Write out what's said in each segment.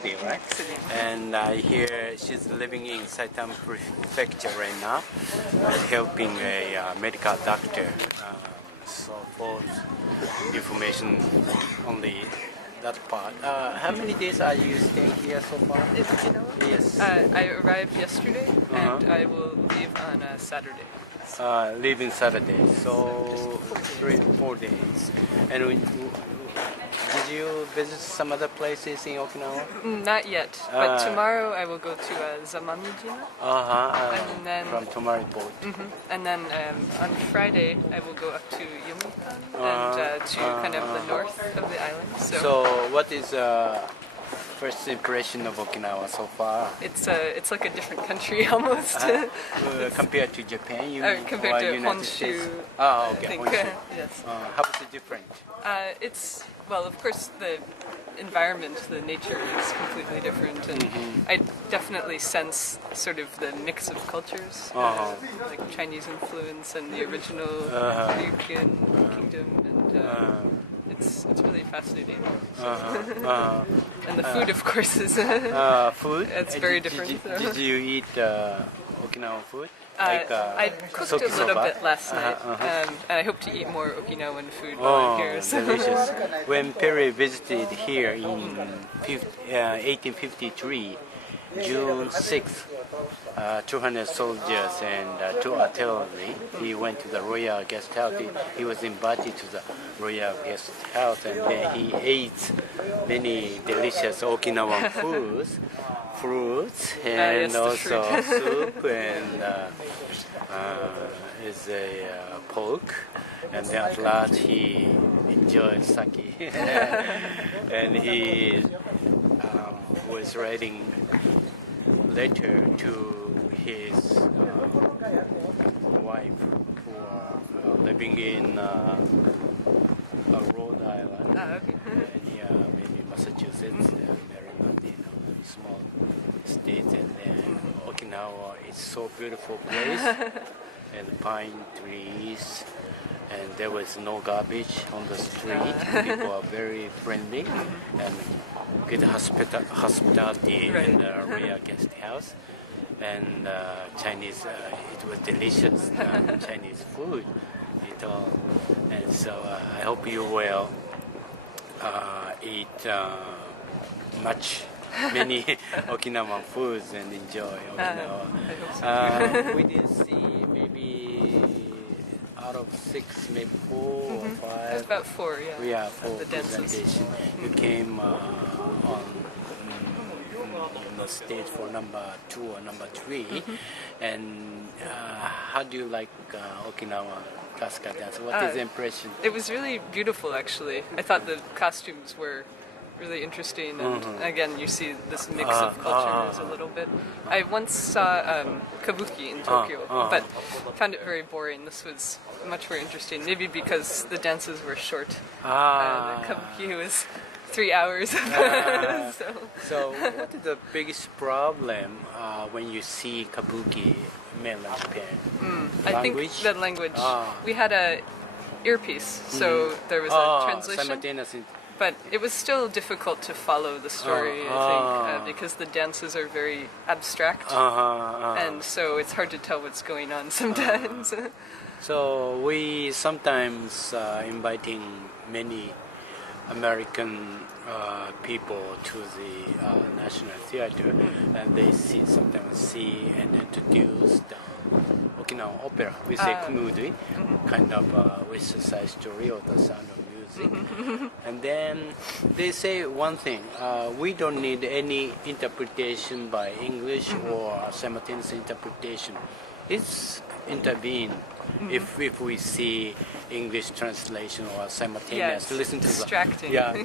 City, right? City. And I hear she's living in Saitama Prefecture right now, helping a medical doctor. So for information only that part. How many days are you staying here so far? In Okinawa? Yes. I arrived yesterday, and I will leave on Saturday. Leaving Saturday, so 4 days. And did you visit some other places in Okinawa? Not yet, but tomorrow I will go to Zamamijima. And then from Tomari Port. And then on Friday I will go up to Yumikan and to kind of the north of the island. So what is first impression of Okinawa so far? It's like a different country almost. Compared to Japan, you compared to United Honshu. States? Okay, I think, Honshu. yes. How is it different? It's well, of course, the environment, the nature is completely different, and I definitely sense sort of the mix of cultures, like Chinese influence and the original Ryukyuan kingdom, and it's really fascinating. And the food, of course, is food. It's very different. Did you eat Okinawan food? I cooked a little bit last night, and I hope to eat more Okinawan food while I'm here. So. Delicious. When Perry visited here in 1853, June 6th, 200 soldiers and 2 artillery, he went to the royal guest house. He was invited to the royal guest house, and then he ate many delicious Okinawan foods, fruits, and also soup, and is a pork. And then at last he enjoyed sake, and he was writing letter to his wife who are living in Rhode Island, and maybe Massachusetts, Maryland, small states, and then Okinawa is so beautiful place, and pine trees, and there was no garbage on the street. People are very friendly and good hospitality in the royal guest house, and Chinese. It was delicious Chinese food. And so I hope you will eat many Okinawan foods and enjoy Okinawa. We did see maybe out of 6, maybe 4 or 5. It's about 4, yeah. Yeah, 4 the presentation. You came on the stage for number 2 or number 3. And how do you like Okinawa classical dance? What is the impression? It was really beautiful, actually. I thought the costumes were really interesting, and again, you see this mix of cultures a little bit. I once saw kabuki in Tokyo, but found it very boring. This was much more interesting, maybe because the dances were short. The kabuki was 3 hours. So what is the biggest problem when you see kabuki mainland Japan? I think the language. We had a earpiece, so there was a translation. Simultaneously. But it was still difficult to follow the story, I think, because the dances are very abstract, and so it's hard to tell what's going on sometimes. So we sometimes inviting many American people to the National Theater, and they sometimes see and introduce the Okinawan opera. We say kumudui, kind of West Side Story or the Sound of Music. And then they say one thing, we don't need any interpretation by English or simultaneous interpretation. It's intervened if we see English translation or simultaneous. Listen to distracting. Right,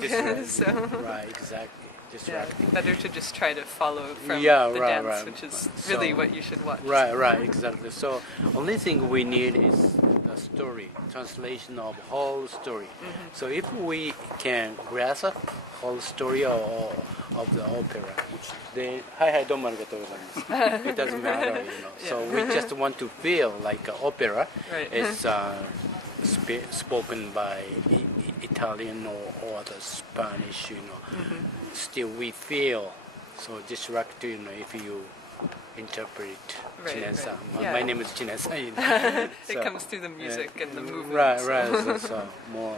exactly. Distracting. Better to just try to follow from the dance, which is really what you should watch. Right, exactly. So only thing we need is the story, translation of whole story. So if we can grasp whole story of the opera, then it doesn't matter, So we just want to feel like an opera. It's spoken by Italian or the Spanish, Still we feel So just like to if you interpret Chinen-san. Yeah. My name is Chinen-san. It comes through the music and the movement. Right. So more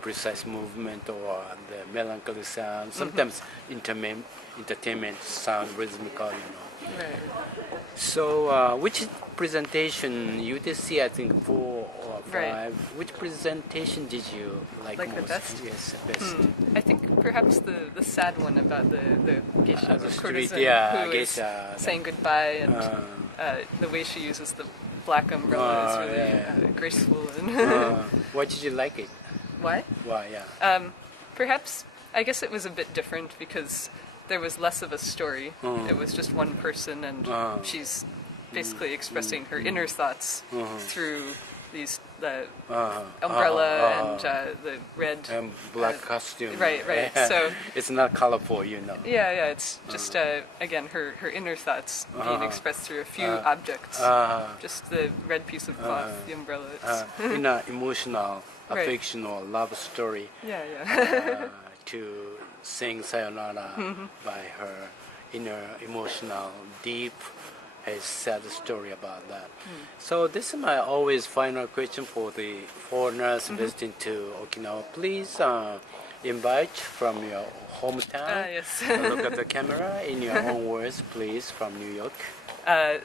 precise movement or the melancholy sound. Sometimes entertainment sound rhythmical. Right. So which presentation you did see? I think 4 or 5. Right. Which presentation did you like most? The best? Yes, best. I think perhaps the sad one about the geisha, the courtesan street, yeah, who geisha, is saying goodbye, and the way she uses the black umbrella is really graceful. And why did you like it? Why? Why? Yeah. Perhaps I guess it was a bit different because there was less of a story. It was just one person, and she's basically expressing her inner thoughts through the umbrella and the red and black costume. Right. So it's not colorful, Yeah. It's just again her inner thoughts being expressed through a few objects. Just the red piece of cloth, the umbrella. In an emotional, affectional love story. Yeah. To sing Sayonara by her inner emotional, deep, sad story about that. So this is my always final question for the foreigners visiting to Okinawa. Please invite from your hometown. Yes. Look at the camera in your own words, please, from New York.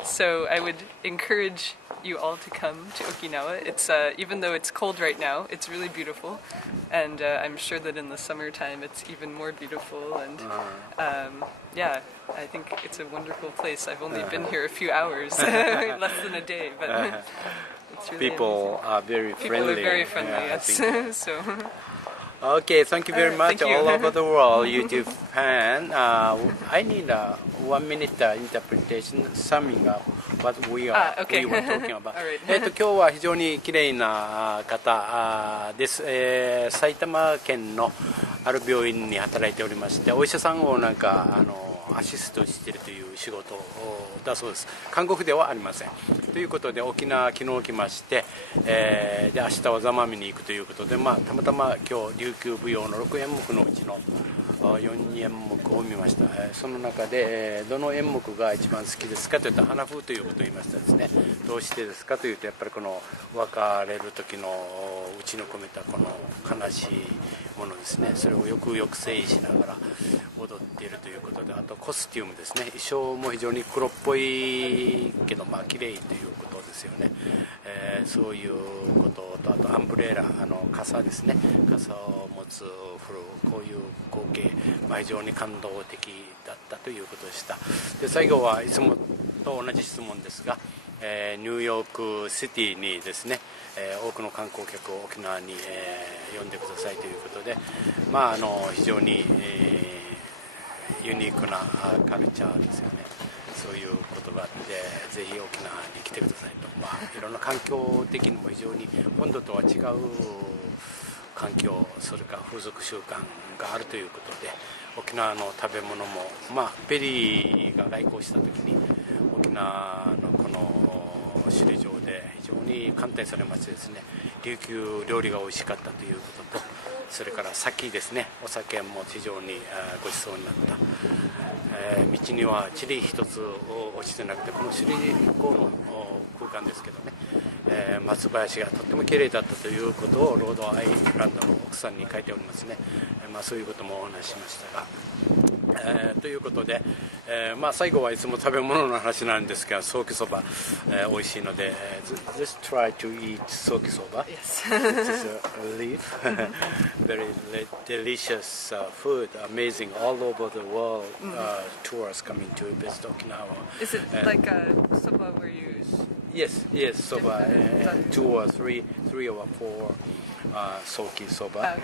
So I would encourage you all to come to Okinawa. It's even though it's cold right now, it's really beautiful, and I'm sure that in the summertime it's even more beautiful. And I think it's a wonderful place. I've only been here a few hours, less than a day, but it's really people amazing. are very friendly. People are very friendly. Yes. So. Okay, thank you very much. Thank you. All over the world, YouTube fan. I need a 1 minute interpretation summing up what we were talking about. 今日は非常に綺麗な方です。埼玉県のある病院に働いておりまして、お医者さんをアシストしているという仕事だそうです。看護婦ではありません。ということで沖縄昨日来まして、で明日は座間見に行くということで、たまたま今日琉球舞踊の6演目のうちの4演目を見ました。その中で、どの演目が一番好きですかといったら花風ということを言いましたですね。どうしてですかというとやっぱりこの別れる時のうちの込めたこの悲しいものですね。それをよく抑制しながら踊っているということで、あとコスチュームですね。衣装も非常に黒っぽいけど綺麗ということですよね。そういうことと、あとアンブレラ傘ですね。傘を持つこういう光景、非常に感動的だったということでした。で最後はいつもと同じ質問ですが、ニューヨークシティにですね、多くの観光客を沖縄に、呼んでくださいということで、非常に、ユニークなカルチャーですよね。そういうことがあって、ぜひ沖縄に来てくださいと、いろんな環境的にも非常に本土とは違う環境、それから風俗習慣があるということで、沖縄の食べ物も、ペリーが来航した時に沖縄のこの首里城で非常に歓待されましてですね、琉球料理が美味しかったということと、それから酒ですね、お酒も非常にごちそうになった。道には塵一つ落ちてなくて、この首里港の空間ですけどね、松林がとっても綺麗だったということをロードアイランドの奥さんに書いておりますね。そういうこともお話ししましたが、ということで、最後はいつも食べ物の話なんですが、ソーキそば、美味しいので、just try to eat ソーキそば。Yes. This is a leaf. Very delicious food, amazing all over the world. Tourists coming to visit Okinawa. Is it like a soba where you? Yes, soba. 2 or 3 or 4 soki soba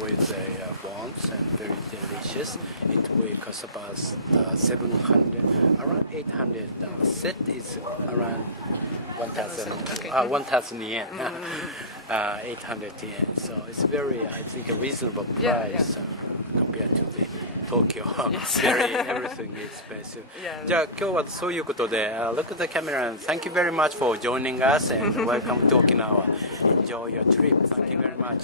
with buns and very delicious. It will cost about 700, around 800. Set is around 1,000 yen. 800 yen. So it's very, I think, a reasonable price compared to the Tokyo. Everything is expensive. じゃあ今日はそういうことで、look at the camera and thank you very much for joining us and welcome to Okinawa. Enjoy your trip. Thank you very much.